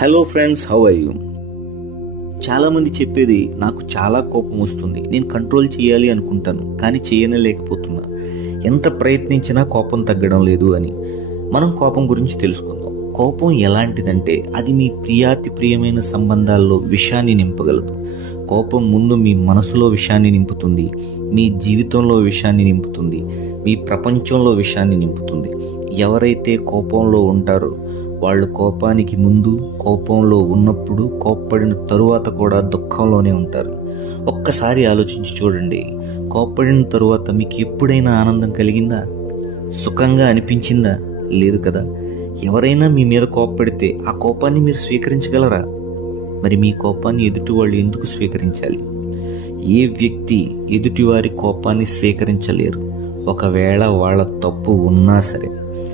Hello friends, how are you? చాలామంది చెప్పేది నాకు చాలా కోపం వస్తుంది, నేను కంట్రోల్ చేయాలి అనుకుంటాను కానీ చేయలేకపోతున్నా, ఎంత ప్రయత్నించినా కోపం తగ్గడం లేదు అని. మనం కోపం గురించి తెలుసుకుందాం. కోపం ఎలాంటిదంటే అది మీ ప్రియాతి ప్రియమైన సంబంధాల్లో విషాన్ని నింపగలదు. కోపం ముందు మీ మనసులో విషాన్ని నింపుతుంది, మీ జీవితంలో విషాన్ని నింపుతుంది, మీ ప్రపంచంలో విషాన్ని నింపుతుంది. ఎవరైతే కోపంలో ఉంటారో వాళ్ళు కోపానికి ముందు, కోపంలో ఉన్నప్పుడు, కోప్పడిన తరువాత కూడా దుఃఖంలోనే ఉంటారు. ఒక్కసారి ఆలోచించి చూడండి, కోప్పడిన తరువాత మీకు ఎప్పుడైనా ఆనందం కలిగిందా? సుఖంగా అనిపించిందా? లేదు కదా. ఎవరైనా మీ మీద కోప్పడితే ఆ కోపాన్ని మీరు స్వీకరించగలరా? మరి మీ కోపాన్ని ఎదుటి వాళ్ళు ఎందుకు స్వీకరించాలి? ఏ వ్యక్తి ఎదుటివారి కోపాన్ని స్వీకరించలేరు, ఒకవేళ వాళ్ళ తప్పు ఉన్నా సరే.